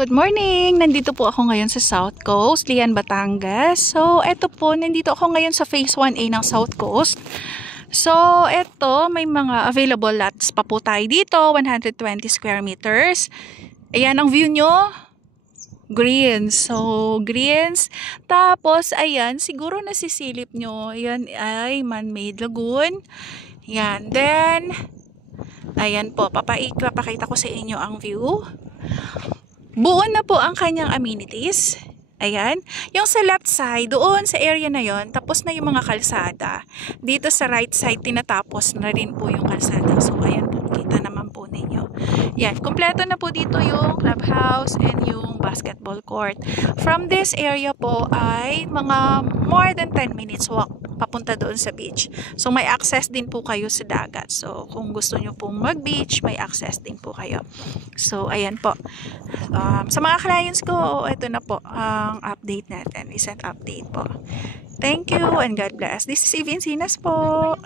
Good morning! Nandito po ako ngayon sa South Coast, Lian, Batangas. So, eto po, nandito ako ngayon sa Phase 1A ng South Coast. So, eto, may mga available lots pa po tayo dito, 120 square meters. Ayan ang view nyo. Greens. So, greens. Tapos, ayan, siguro nasisilip nyo. Ayan ay man-made lagoon. Ayan. Then, ayan po, papakita ko sa inyo ang view. Buo na po ang kanyang amenities. Ayan. Yung sa left side, doon sa area na yon, tapos na yung mga kalsada. Dito sa right side, tinatapos na rin po yung kalsada. So, ayan po, kita naman po ninyo. Yan. Kompleto na po dito yung clubhouse and yung basketball court. From this area po ay mga more than 10 minutes walk papunta doon sa beach. So, may access din po kayo sa dagat. So, kung gusto nyo pong mag-beach, may access din po kayo. So, ayan po. Sa mga clients ko, ito na po ang update natin. Recent update po. Thank you and God bless. This is Evincinas po.